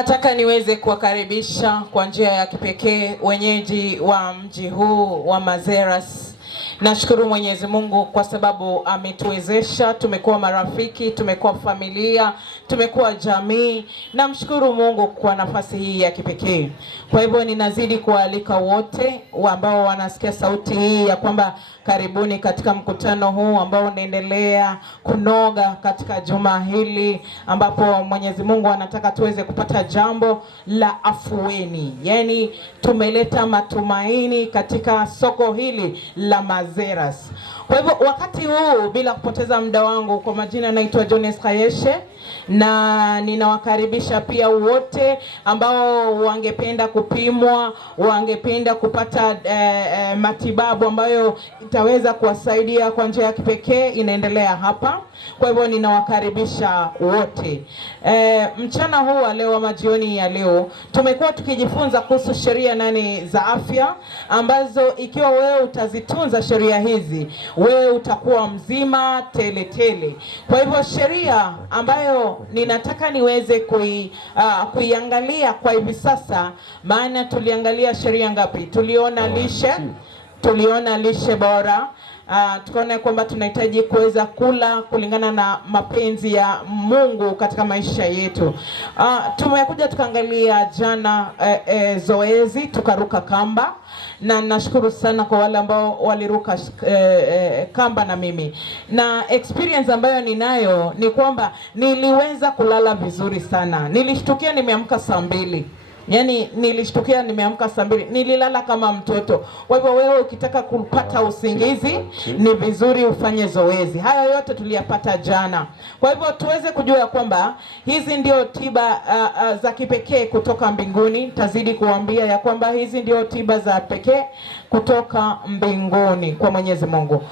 Nataka niweze kuwakaribisha kwa njia ya kipekee wenyeji wa mji huu wa Mazeras. Nashukuru Mwenyezi Mungu kwa sababu ametuwezesha, tumekuwa marafiki, tumekuwa familia, tumekuwa jamii. Namshukuru Mungu kwa nafasi hii ya kipekee. Kwa hivyo ninazidi kualika wote ambao wanasikia sauti hii ya kwamba karibuni katika mkutano huu ambao unaendelea kunoga katika juma hili, ambapo Mwenyezi Mungu anataka tuweze kupata jambo la afueni. Yaani tumeleta matumaini katika soko hili la Mazeras. Kwa hivyo wakati huu bila kupoteza muda wangu, kwa majina naitwa Jones Kayeshe, na ninawakaribisha pia wote ambao wangependa kupimwa, wangependa kupata matibabu ambayo itaweza kuwasaidia kwa njia ya kipekee, inaendelea hapa. Kwa hivyo ninawakaribisha wote. Mchana huu wa leo ama jioni ya leo tumekuwa tukijifunza kuhusu sheria 8 za afya, ambazo ikiwa wewe utazitunza sheria hizi, wewe utakuwa mzima tele tele. Kwa hivyo sheria ambayo ninataka niweze kuiangalia kwa hivi sasa, maana tuliangalia sheria ngapi? Tuliona lishe bora. Tukaona kwamba tunahitaji kuweza kula kulingana na mapenzi ya Mungu katika maisha yetu. Tumekuja tukaangalia jana zoezi, tukaruka kamba, na nashukuru sana kwa wale ambao waliruka kamba na mimi. Na experience ambayo ninayo ni kwamba niliweza kulala vizuri sana. Nilishtukia nimeamka saa 2. Yaani nilishtukia nimeamka saa 2. Nililala kama mtoto. Kwa hivyo wewe ukitaka kupata usingizi ni vizuri ufanye zoezi. Haya yote tuliyapata jana. Kwa hivyo tuweze kujua kwamba hizi ndio tiba za kipekee kutoka mbinguni. Tazidi kuambia ya kwamba hizi ndio tiba za pekee kutoka mbinguni kwa Mwenyezi Mungu.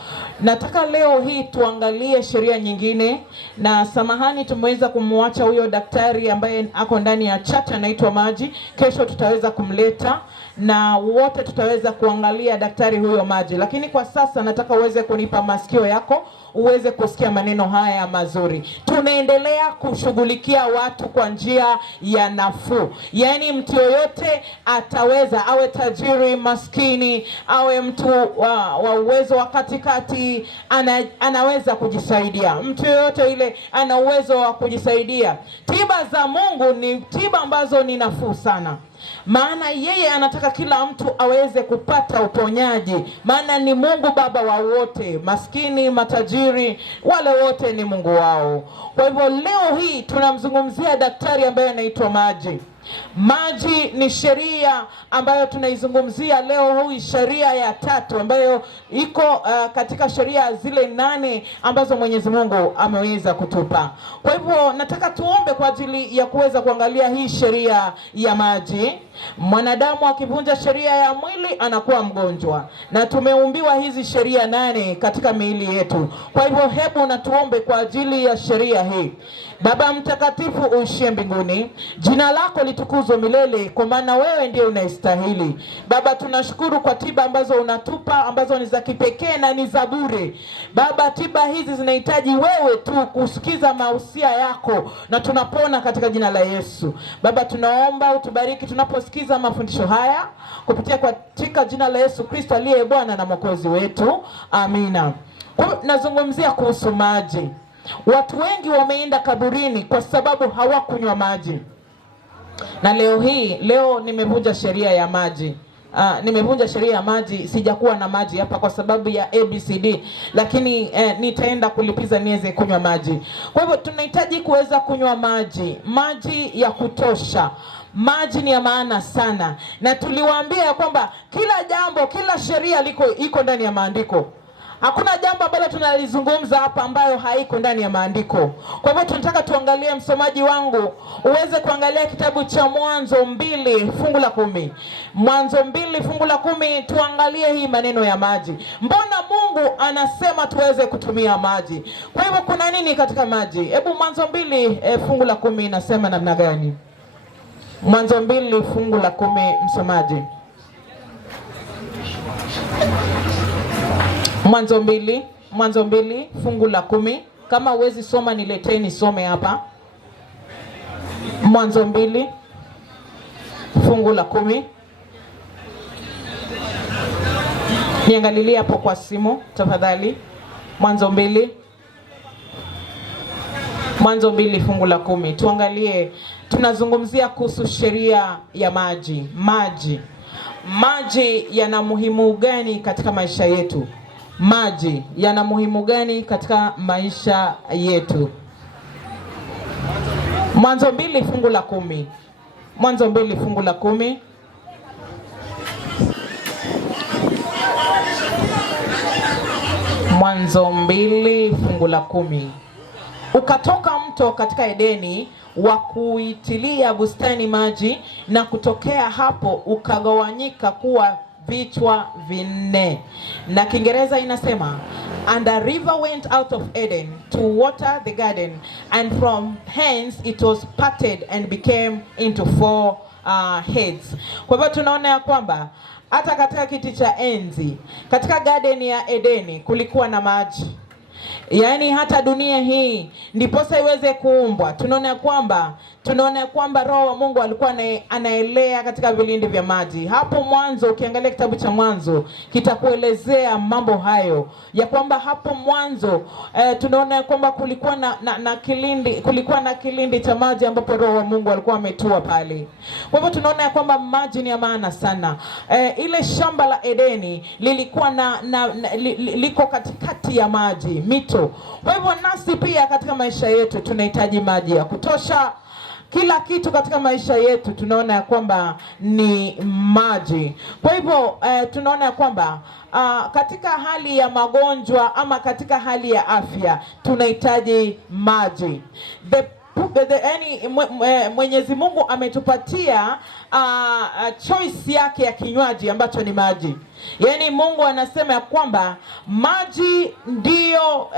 Nataka leo hii tuangalie sheria nyingine, na samahani tumeweza kumwacha huyo daktari ambaye ako ndani ya chat anaitwa Maji. Kesho tutaweza kumleta na wote tutaweza kuangalia daktari huyo Maji. Lakini kwa sasa nataka uweze kunipa masikio yako uweze kusikia maneno haya mazuri. Tunaendelea kushughulikia watu kwa njia ya nafuu. Yaani mtu yoyote ataweza, awe tajiri, maskini, awe mtu wa uwezo wa katikati, anaweza kujisaidia. Mtu yoyote ile ana uwezo wa kujisaidia. Tiba za Mungu ni tiba ambazo ni nafuu sana. Maana yeye anataka kila mtu aweze kupata uponyaji. Maana ni Mungu Baba wa wote, maskini, matajiri, wale wote ni Mungu wao. Kwa hivyo leo hii tunamzungumzia daktari ambaye anaitwa Maji. Maji ni sheria ambayo tunaizungumzia leo hii, sheria ya 3 ambayo iko katika sheria zile 8 ambazo Mwenyezi Mungu ameweza kutupa. Kwa hivyo nataka tuombe kwa ajili ya kuweza kuangalia hii sheria ya maji. Mwanadamu akivunja sheria ya mwili anakuwa mgonjwa, na tumeumbiwa hizi sheria 8 katika miili yetu. Kwa hivyo hebu na tuombe kwa ajili ya sheria hii. Baba mtakatifu uishie mbinguni, jina lako litukuzwe milele, kwa maana wewe ndiye unastahili. Baba, tunashukuru kwa tiba ambazo unatupa, ambazo ni za kipekee na ni za bure. Baba, tiba hizi zinahitaji wewe tu kusikiza mausia yako, na tunapona katika jina la Yesu. Baba, tunaomba utubariki tunaposikiza mafundisho haya kupitia katika jina la Yesu Kristo aliye Bwana na Mwokozi wetu. Amina. Nazungumzia kuhusu maji. Watu wengi wameenda kaburini kwa sababu hawakunywa maji. Na leo nimevunja sheria ya maji. Nimevunja sheria ya maji, sijakuwa na maji hapa kwa sababu ya ABCD, lakini nitaenda kulipiza niweze kunywa maji. Kwa hivyo tunahitaji kuweza kunywa maji ya kutosha. Maji ni ya maana sana, na tuliwaambia kwamba kila jambo, kila sheria iko ndani ya maandiko. Hakuna jambo ambalo tunalizungumza hapa ambayo haiko ndani ya maandiko. Kwa hivyo tunataka tuangalie, msomaji wangu, uweze kuangalia kitabu cha Mwanzo 2 fungu la 10. Mwanzo 2 fungu la 10, tuangalie hii maneno ya maji. Mbona Mungu anasema tuweze kutumia maji? Kwa hivyo kuna nini katika maji? Hebu Mwanzo 2 fungu la 10 inasema namna gani? Mwanzo 2 fungu la 10, msomaji. Mwanzo 2 fungu la 10. Kama uwezi soma nileteni some hapa. Mwanzo 2 fungu la 10. Niangalilie hapo kwa simu tafadhali. Mwanzo 2 fungu la 10. Tuangalie, tunazungumzia kuhusu sheria ya maji. Maji yana muhimu gani katika maisha yetu? Maji yana muhimu gani katika maisha yetu? Mwanzo 2 fungu la 10. Mwanzo 2 fungu la 10. Mwanzo 2 fungu la 10. Ukatoka mto katika Edeni wa kuitilia bustani maji, na kutokea hapo ukagawanyika kuwa vichwa 4. Na Kiingereza inasema, and a river went out of Eden to water the garden, and from hence it was parted and became into 4 heads. Kwa hivyo tunaona ya kwamba hata katika kiti cha enzi katika garden ya Edeni kulikuwa na maji. Yaani hata dunia hii ndiposa iweze kuumbwa, tunaona kwamba Roho wa Mungu alikuwa anaelea katika vilindi vya maji. Hapo mwanzo, ukiangalia kitabu cha Mwanzo kitakuelezea mambo hayo, ya kwamba hapo mwanzo tunaona kwamba kulikuwa na kilindi cha maji ambapo Roho wa Mungu alikuwa ametua pale. Kwa hivyo tunaona kwamba maji ni ya maana sana. Ile shamba la Edeni lilikuwa liko katikati ya maji, mito. Kwa hivyo nasi pia katika maisha yetu tunahitaji maji ya kutosha. Kila kitu katika maisha yetu tunaona ya kwamba ni maji. Kwa hivyo tunaona ya kwamba katika hali ya magonjwa ama katika hali ya afya tunahitaji maji. Mwenyezi Mungu ametupatia choice yake ya kinywaji ambacho ni maji. Yaani Mungu anasema ya kwamba maji ndio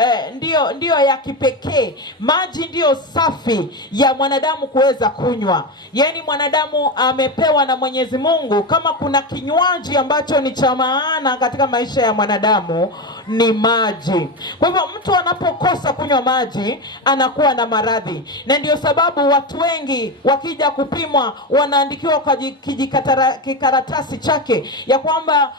ya kipekee. Maji ndio safi ya mwanadamu kuweza kunywa. Yaani mwanadamu amepewa na Mwenyezi Mungu, kama kuna kinywaji ambacho ni cha maana katika maisha ya mwanadamu ni maji. Kwa hivyo mtu anapokosa kunywa maji anakuwa na maradhi. Na ndio sababu watu wengi wakija kupimwa wanaandikiwa kwa kikaratasi chake ya kwamba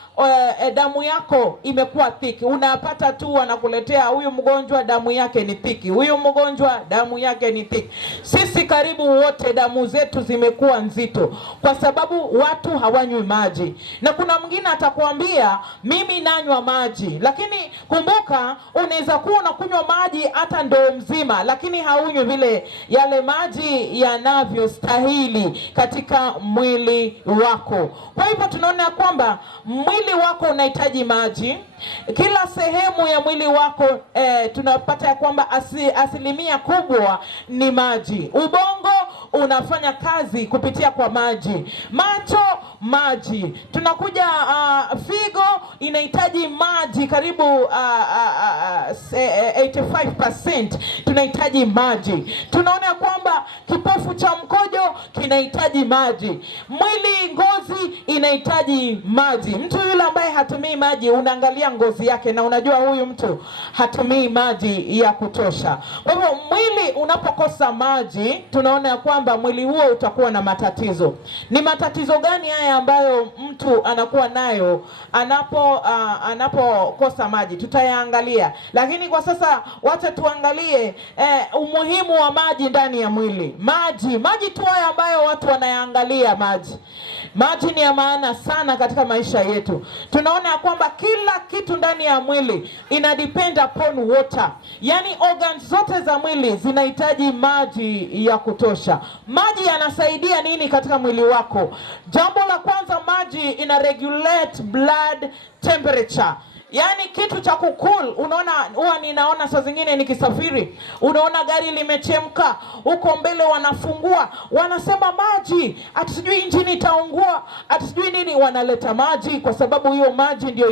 damu yako imekuwa thick. Unapata tu wanakuletea, huyu mgonjwa damu yake ni thick, huyu mgonjwa damu yake ni thick. Sisi karibu wote damu zetu zimekuwa nzito kwa sababu watu hawanywi maji. Na kuna mwingine atakwambia mimi nanywa maji, lakini kumbuka unaweza kuwa unakunywa maji hata ndoo mzima lakini haunywi vile yale maji yanavyostahili katika mwili wako. Kwa hivyo tunaona kwamba mwili wako unahitaji maji. Kila sehemu ya mwili wako tunapata ya kwamba asilimia kubwa ni maji. Ubongo unafanya kazi kupitia kwa maji. Macho maji. Tunakuja figo inahitaji maji karibu 85% tunahitaji maji. Tunaona kwamba kipofu cha mkojo kinahitaji maji. Mwili, ngozi inahitaji maji. Mtu yule ambaye hatumii maji, unaangalia ngozi yake na unajua huyu mtu hatumii maji ya kutosha. Kwa hivyo mwili unapokosa maji, tunaona kwamba mwili huo utakuwa na matatizo. Ni matatizo gani haya ambayo mtu anakuwa nayo anapokosa maji? Tutayaangalia. Lakini kwa sasa wacha tuangalie umuhimu wa maji ndani ya mwili. Maji tu haya ambayo watu wanayaangalia maji. Maji ni ya maana sana katika maisha yetu. Tunaona ya kwamba kila kitu ndani ya mwili ina depend upon water. Yaani organs zote za mwili zinahitaji maji ya kutosha. Maji yanasaidia nini katika mwili wako? Jambo la kwanza, maji ina regulate blood temperature. Yaani kitu cha kukul. Unaona, huwa ninaona saa zingine nikisafiri, unaona gari limechemka, huko mbele wanafungua, wanasema maji, ati sijui injini itaungua, ati sijui nini, wanaleta maji kwa sababu hiyo maji ndio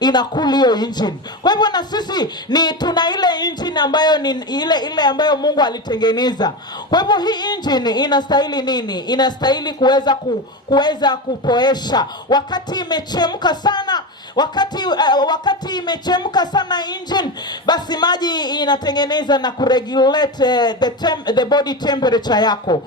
inakul hiyo injini. Kwa hivyo na sisi tuna ile injini ambayo ni ile ambayo Mungu alitengeneza. Kwa hivyo hii injini inastahili nini? Inastahili kuweza kupoesha wakati imechemka sana. Wakati imechemka sana engine, basi maji inatengeneza na kuregulate the body temperature yako.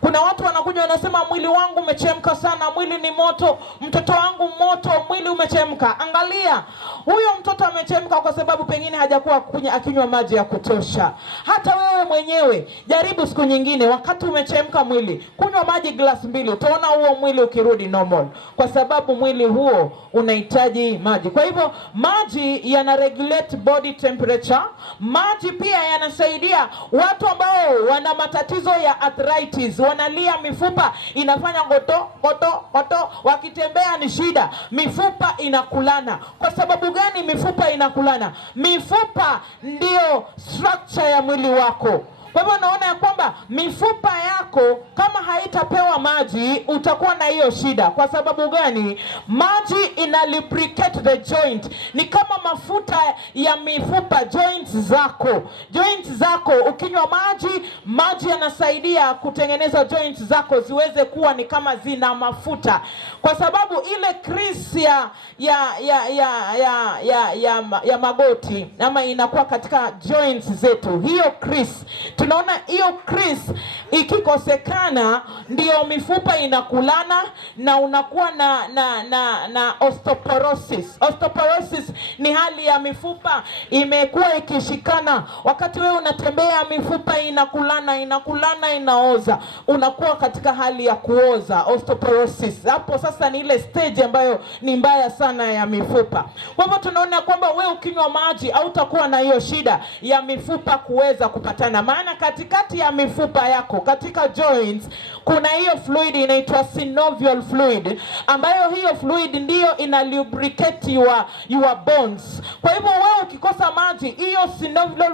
Kuna watu wanakuja wanasema mwili wangu umechemka sana, mwili ni moto, mtoto wangu moto, mwili umechemka. Angalia, huyo mtoto amechemka kwa sababu pengine hajakuwa akinywa maji ya kutosha. Hata wewe mwenyewe jaribu siku nyingine, wakati umechemka mwili, kunywa maji glass 2, utaona huo mwili ukirudi normal, kwa sababu mwili huo unahitaji maji. Kwa hivyo maji yana regulate body temperature. Maji pia yanasaidia watu ambao wana matatizo ya arthritis, wanalia mifupa inafanya goto goto goto, wakitembea ni shida, mifupa inakulana. Kwa sababu gani mifupa inakulana? Mifupa ndio structure ya mwili wako. Kwa hivyo naona ya kwamba mifupa yako kama haitapewa maji utakuwa na hiyo shida. Kwa sababu gani? Maji ina lubricate the joint. Ni kama mafuta ya mifupa, joints zako. Ukinywa maji yanasaidia kutengeneza joints zako ziweze kuwa ni kama zina mafuta. Kwa sababu ile crease ya magoti ama inakuwa katika joints zetu, hiyo crease, tunaona hiyo crease ikikosekana ndio mifupa inakulana na unakuwa na osteoporosis. Osteoporosis ni hali ya mifupa imekuwa ikishikana. Wakati wewe unatembea mifupa inakulana inaoza, unakuwa katika hali ya kuoza, osteoporosis. Hapo sasa ni ile stage ambayo ni mbaya sana ya mifupa. Kwa hivyo tunaona kwamba wewe ukinywa maji hautakuwa na hiyo shida ya mifupa kuweza kupatana. Maana katikati ya mifupa yako, katika joints, kuna hiyo fluid inaitwa synovial fluid, ambayo hiyo fluid ndiyo ina lubricate your bones. Kwa hivyo wewe ukikosa maji, hiyo synovial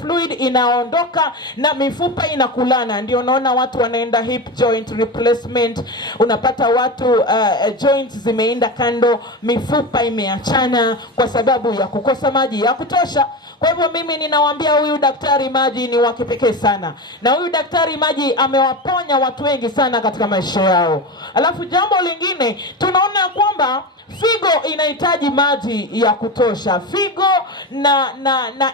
fluid inaondoka na mifupa inakulana. Ndio unaona watu wanaenda hip joint replacement, unapata watu joints zimeenda kando, mifupa imeachana kwa sababu ya kukosa maji ya kutosha. Kwa hivyo mimi ninawaambia huyu daktari maji ni wa kipekee sana. Na huyu daktari maji amewaponya watu wengi sana katika maisha yao. Alafu jambo lingine, tunaona kwamba figo inahitaji maji ya kutosha. Figo na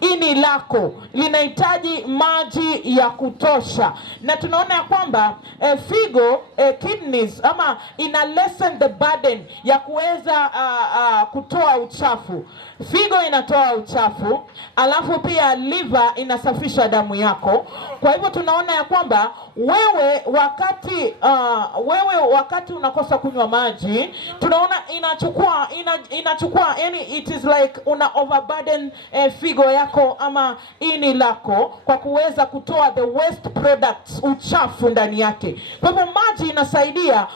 ini lako linahitaji maji ya kutosha. Na tunaona ya kwamba figo, kidneys ama ina lessen the burden ya kuweza kutoa uchafu. Figo inatoa uchafu, alafu pia liver inasafisha damu yako. Kwa hivyo tunaona ya kwamba wewe wakati unakosa kunywa maji, tunaona inachukua yani it is like una overburden figo yako ama ini lako kwa kuweza kutoa the waste products, uchafu ndani yake. Kwa hivyo maji inasaidia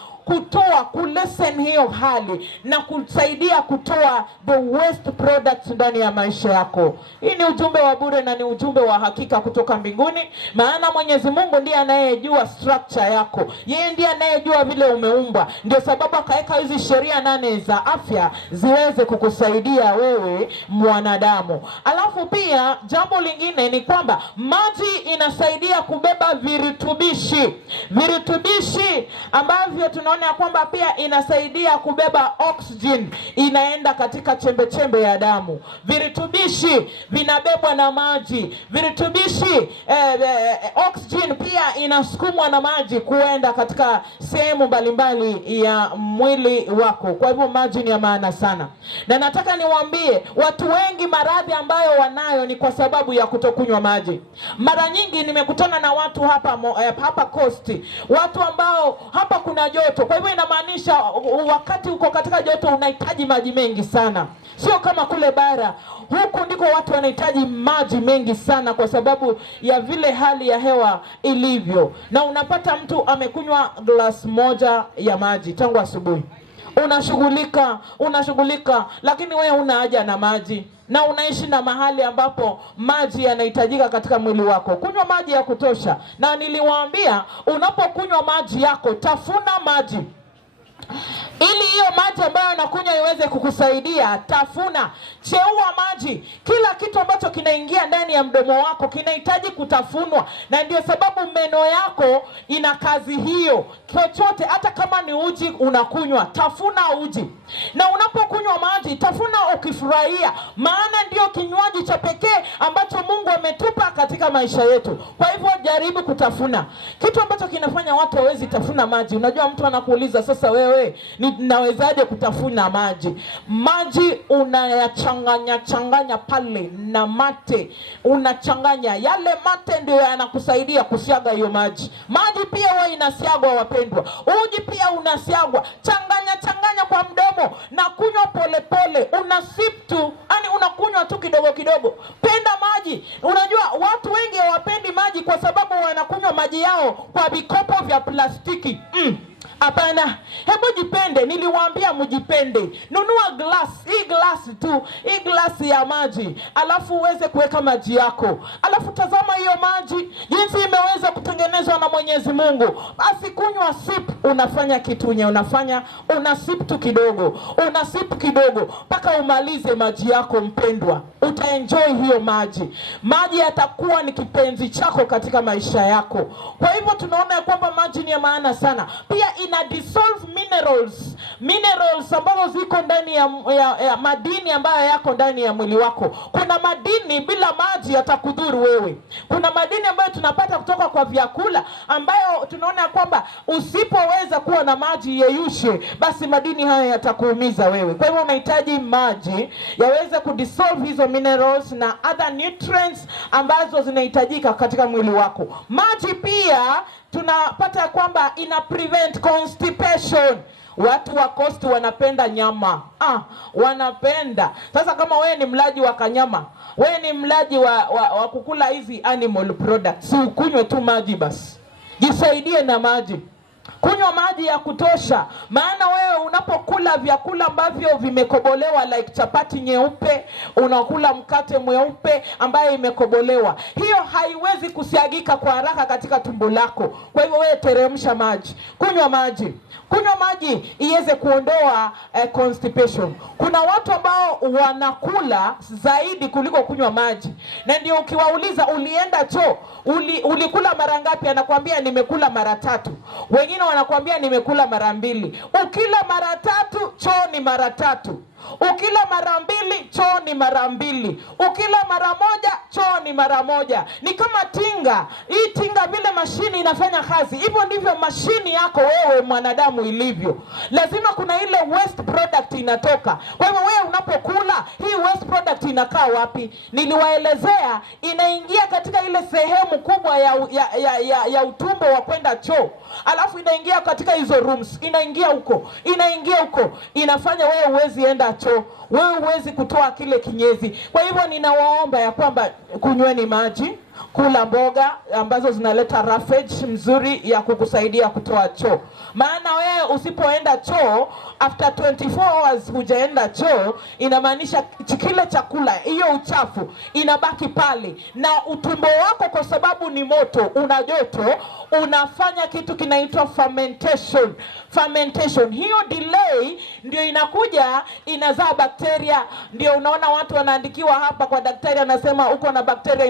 kulesen hiyo hali na kusaidia kutoa the waste products ndani ya maisha yako. Hii ni ujumbe wa bure na ni ujumbe wa hakika kutoka mbinguni, maana Mwenyezi Mungu ndiye anayejua structure yako. Yeye ndiye anayejua vile umeumbwa. Ndio sababu akaweka hizi sheria 8 za afya ziweze kukusaidia wewe mwanadamu. Alafu pia jambo lingine ni kwamba maji inasaidia kubeba virutubishi ambavyo tunaona kwamba pia inasaidia kubeba oxygen, inaenda katika chembe ya damu. Virutubishi vinabebwa na maji. Virutubishi oxygen pia inasukumwa na maji kuenda katika sehemu mbalimbali ya mwili wako. Kwa hivyo maji ni ya maana sana. Na nataka niwaambie watu wengi maradhi ambayo wanayo ni kwa sababu ya kutokunywa maji. Mara nyingi nimekutana na watu hapa Coast, watu ambao hapa kuna joto. Kwa hivyo inamaanisha wakati uko katika joto unahitaji maji mengi sana. Sio kama kule bara. Huku ndiko watu wanahitaji maji mengi sana kwa sababu ya vile hali ya hewa ilivyo. Na unapata mtu amekunywa glass 1 ya maji tangu asubuhi. Unashughulika lakini wewe una haja na maji. Na unaishi na mahali ambapo maji yanahitajika katika mwili wako. Kunywa maji ya kutosha. Na niliwaambia unapokunywa maji yako, tafuna maji. Ili hiyo maji ambayo unakunywa iweze kukusaidia, tafuna, cheua maji. Kila kitu ambacho kinaingia ndani ya mdomo wako kinahitaji kutafunwa, na ndio sababu meno yako ina kazi hiyo. Chochote, hata kama ni uji unakunywa, tafuna uji. Na unapokunywa maji, tafuna ukifurahia, maana ndio kinywaji cha pekee ambacho Mungu ametupa katika maisha yetu. Kwa hivyo jaribu kutafuna. Kitu ambacho kinafanya watu hawezi tafuna maji, unajua mtu anakuuliza, sasa wewe nawezaje kutafuna maji? Maji unayachanganya pale na mate, unachanganya yale mate, ndio yanakusaidia kusiaga hiyo maji. Maji pia huwa inasiagwa wapendwa, uji pia unasiagwa. Changanya kwa mdomo na kunywa pole, unasip tu, yani unakunywa tu kidogo kidogo. Penda maji. Unajua watu wengi hawapendi maji kwa sababu wanakunywa maji yao kwa vikopo vya plastiki. Hapana, hebu jipende. Niliwaambia mjipende. Nunua glass, hii glass tu, hii glass ya maji, alafu uweze kuweka maji yako. Alafu tazama hiyo maji jinsi imeweza kutengenezwa na Mwenyezi Mungu. Basi kunywa sip, unafanya kitu unafanya, unasip tu kidogo, unasip kidogo mpaka umalize maji yako mpendwa. Utaenjoy hiyo maji. Maji yatakuwa ni kipenzi chako katika maisha yako. Kwa hivyo tunaona kwamba maji ni ya maana sana. Pia ina dissolve minerals ambazo ziko ndani ya madini ambayo yako ndani ya mwili wako. Kuna madini bila maji yatakudhuru wewe. Kuna madini ambayo tunapata kutoka kwa vyakula ambayo tunaona kwamba usipoweza kuwa na maji yeyushe, basi madini haya yatakuumiza wewe. Kwa hivyo unahitaji maji yaweze kudissolve hizo minerals na other nutrients ambazo zinahitajika katika mwili wako. Maji pia tunapata kwamba ina prevent constipation. Watu wa Coast wanapenda nyama. Wanapenda. Sasa kama wewe ni mlaji wa kanyama, wewe ni mlaji wa kukula hizi animal products, si ukunywe tu maji basi. Jisaidie na maji. Kunywa maji ya kutosha, maana wewe unapokula vyakula ambavyo vimekobolewa like chapati nyeupe, unakula mkate mweupe ambayo imekobolewa, hiyo haiwezi kusiagika kwa haraka katika tumbo lako. Kwa hivyo wewe teremsha maji, kunywa maji iweze kuondoa constipation. Kuna watu ambao wanakula zaidi kuliko kunywa maji, na ndio ukiwauliza ulienda choo, ulikula mara ngapi, anakuambia nimekula mara 3. Wengine wanakuambia nimekula mara 2. Ukila mara 3, choo ni mara 3. Ukila mara 2, choo ni mara 2. Ukila mara 1, choo ni mara 1. Ni kama tinga. Hii tinga vile mashini inafanya kazi, hivyo ndivyo mashini yako wewe mwanadamu ilivyo. Lazima kuna ile waste product inatoka. Kwa hivyo wewe unapokula, hii waste product inakaa wapi? Niliwaelezea, inaingia katika ile sehemu kubwa ya utumbo wa kwenda choo. Alafu inaingia katika hizo rooms, inaingia huko, inafanya wewe uwezi enda choo, wewe uwezi kutoa kile kinyezi. Kwa hivyo ninawaomba ya kwamba kunyweni maji, kula mboga ambazo zinaleta roughage mzuri ya kukusaidia kutoa choo. Maana wewe usipoenda choo after 24 hours hujaenda choo, inamaanisha kile chakula, hiyo uchafu inabaki pale, na utumbo wako kwa sababu ni moto, una joto, unafanya kitu kinaitwa fermentation. Hiyo delay ndio inakuja inazaa bakteria. Ndio unaona watu wanaandikiwa hapa kwa daktari, anasema uko na bacteria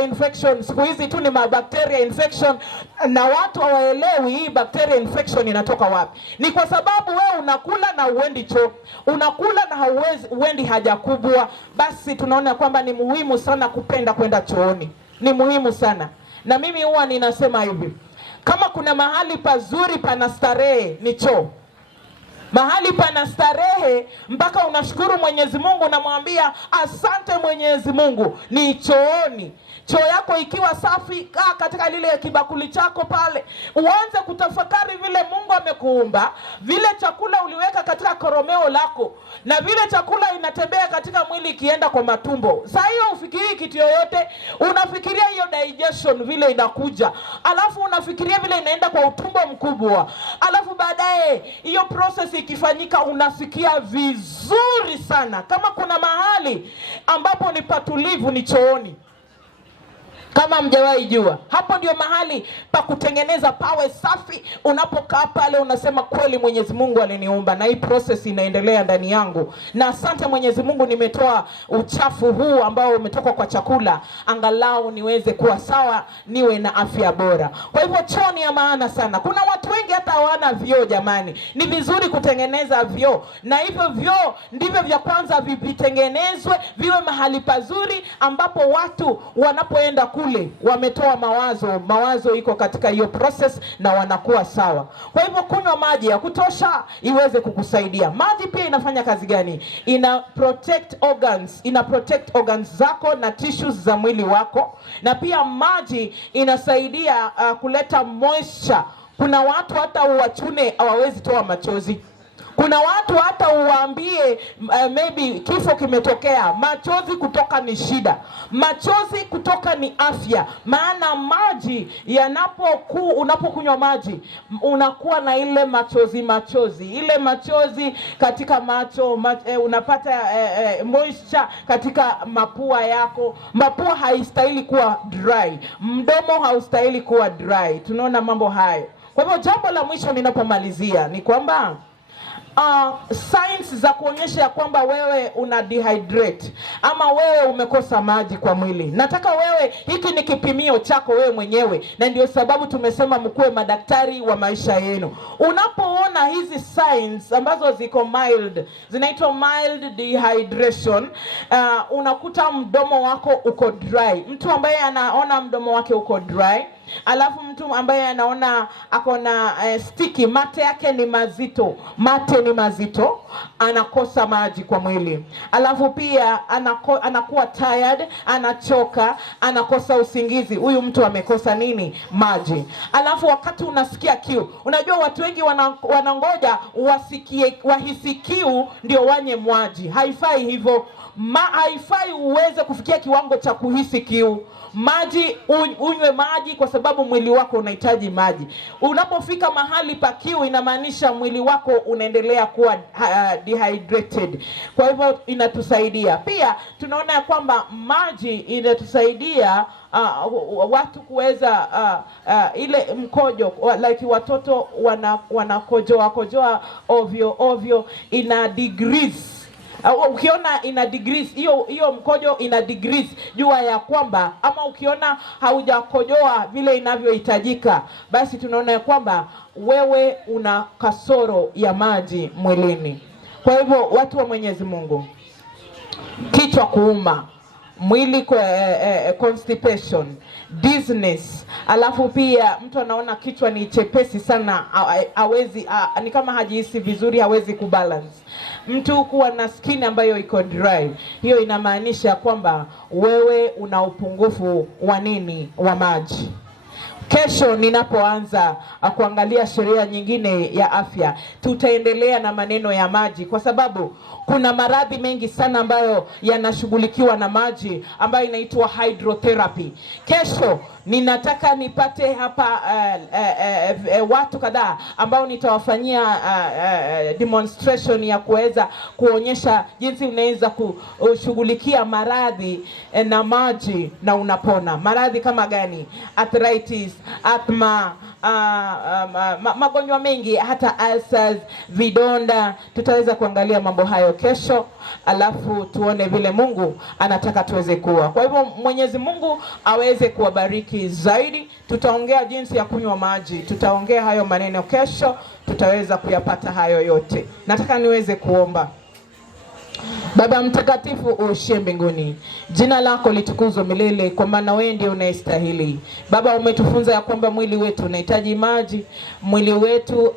infection. Siku hizi tu ni bacteria infection, na watu hawaelewi hii bacteria infection inatoka wapi. Ni kwa sababu wewe unakula na uendi choo, unakula na uendi haja kubwa. Basi tunaona kwamba ni muhimu sana kupenda kwenda chooni, ni muhimu sana. Na mimi huwa ninasema hivi, kama kuna mahali pazuri pana starehe ni choo. Mahali pana starehe mpaka unashukuru Mwenyezi Mungu, unamwambia asante Mwenyezi Mungu, ni chooni. Choo yako ikiwa safi, kaa katika lile kibakuli chako pale, uanze kutafakari vile Mungu amekuumba, vile chakula uliweka katika koromeo lako, na vile chakula inatembea katika mwili ikienda kwa matumbo. Sasa hiyo ufikirii kitu yoyote, unafikiria hiyo digestion vile inakuja, alafu unafikiria vile inaenda kwa utumbo mkubwa, alafu baadaye hiyo process ikifanyika unasikia vizuri sana. Kama kuna mahali ambapo ni patulivu ni chooni. Kama mjawahi jua, hapo ndio mahali pa kutengeneza pawe safi. Unapokaa pale unasema kweli Mwenyezi Mungu aliniumba na hii process inaendelea ndani yangu. Na asante Mwenyezi Mungu, nimetoa uchafu huu ambao umetoka kwa chakula, angalau niweze kuwa sawa, niwe na afya bora. Kwa hivyo choo ni ya maana sana. Kuna watu wengi hata hawana vyoo jamani. Ni vizuri kutengeneza vyoo. Na hivyo vyoo ndivyo vya kwanza vitengenezwe, viwe mahali pazuri ambapo watu wanapoenda kule wametoa mawazo iko katika hiyo process na wanakuwa sawa. Kwa hivyo kunywa maji ya kutosha iweze kukusaidia. Maji pia inafanya kazi gani? Ina protect organs zako na tissues za mwili wako. Na pia maji inasaidia kuleta moisture. Kuna watu hata uwachune hawawezi toa machozi. Kuna watu hata uwaambie maybe kifo kimetokea, machozi kutoka ni shida, machozi kutoka ni afya. Maana maji unapokunywa maji unakuwa na ile machozi ile machozi katika macho, unapata moisture katika mapua yako. Mapua haistahili kuwa dry, mdomo haustahili kuwa dry. Tunaona mambo hayo. Kwa hivyo jambo la mwisho ninapomalizia ni kwamba signs za kuonyesha ya kwamba wewe una dehydrate ama wewe umekosa maji kwa mwili. Nataka wewe, hiki ni kipimio chako wewe mwenyewe, na ndio sababu tumesema mkuwe madaktari wa maisha yenu. Unapoona hizi signs ambazo ziko mild, zinaitwa mild dehydration, unakuta mdomo wako uko dry. Mtu ambaye anaona mdomo wake uko dry, alafu mtu ambaye anaona akona sticky, mate yake ni mazito, anakosa maji kwa mwili. Alafu pia anakuwa tired, anachoka, anakosa usingizi. Huyu mtu amekosa nini? Maji. Alafu wakati unasikia kiu, unajua watu wengi wanangoja wahisi kiu ndio wanye maji. Haifai hivyo. Haifai uweze kufikia kiwango cha kuhisi kiu. Maji, unywe maji kwa sababu mwili wako unahitaji maji. Unapofika mahali pa kiu, inamaanisha mwili wako unaendelea kuwa dehydrated. Kwa hivyo inatusaidia. Pia tunaona kwamba maji inatusaidia watu kuweza ile mkojo, like watoto wanakojoa ovyo ina degrees. Ukiona ina degrees, hiyo mkojo ina degrees, jua ya kwamba, ama ukiona haujakojoa vile inavyohitajika, basi tunaona ya kwamba wewe una kasoro ya maji mwilini. Kwa hivyo watu wa Mwenyezi Mungu, kichwa kuuma, mwili constipation, dizziness, alafu pia mtu anaona kichwa ni chepesi sana, hawezi ni kama hajihisi vizuri, hawezi kubalance. Mtu kuwa na skin ambayo iko dry, hiyo inamaanisha kwamba wewe una upungufu wa nini? Wa maji. Kesho ninapoanza kuangalia sheria nyingine ya afya, tutaendelea na maneno ya maji, kwa sababu kuna maradhi mengi sana ambayo yanashughulikiwa na maji, ambayo inaitwa hydrotherapy. Kesho ninataka nipate hapa watu kadhaa ambao nitawafanyia demonstration ya kuweza kuonyesha jinsi unaweza kushughulikia maradhi na maji na unapona. Maradhi kama gani? Arthritis, asthma, magonjwa mengi, hata ulcers, vidonda. Tutaweza kuangalia mambo hayo kesho, alafu tuone vile Mungu anataka tuweze kuwa. Kwa hivyo Mwenyezi Mungu aweze kuwabariki zaidi. Tutaongea jinsi ya kunywa maji, tutaongea hayo maneno kesho, tutaweza kuyapata hayo yote. Nataka niweze kuomba. Baba mtakatifu uishie mbinguni, jina lako litukuzwe milele, kwa maana wewe ndiye unayestahili. Baba, umetufunza ya kwamba mwili wetu unahitaji maji. Mwili wetu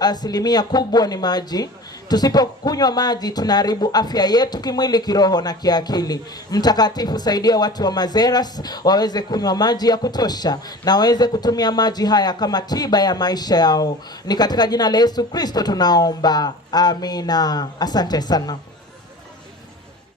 kubwa ni maji. Tusipokunywa maji tunaharibu afya yetu kimwili, kiroho na kiakili. Mtakatifu, saidia watu wa Mazeras waweze kunywa maji ya kutosha na waweze kutumia maji haya kama tiba ya maisha yao. Ni katika jina la Yesu Kristo tunaomba. Amina. Asante sana.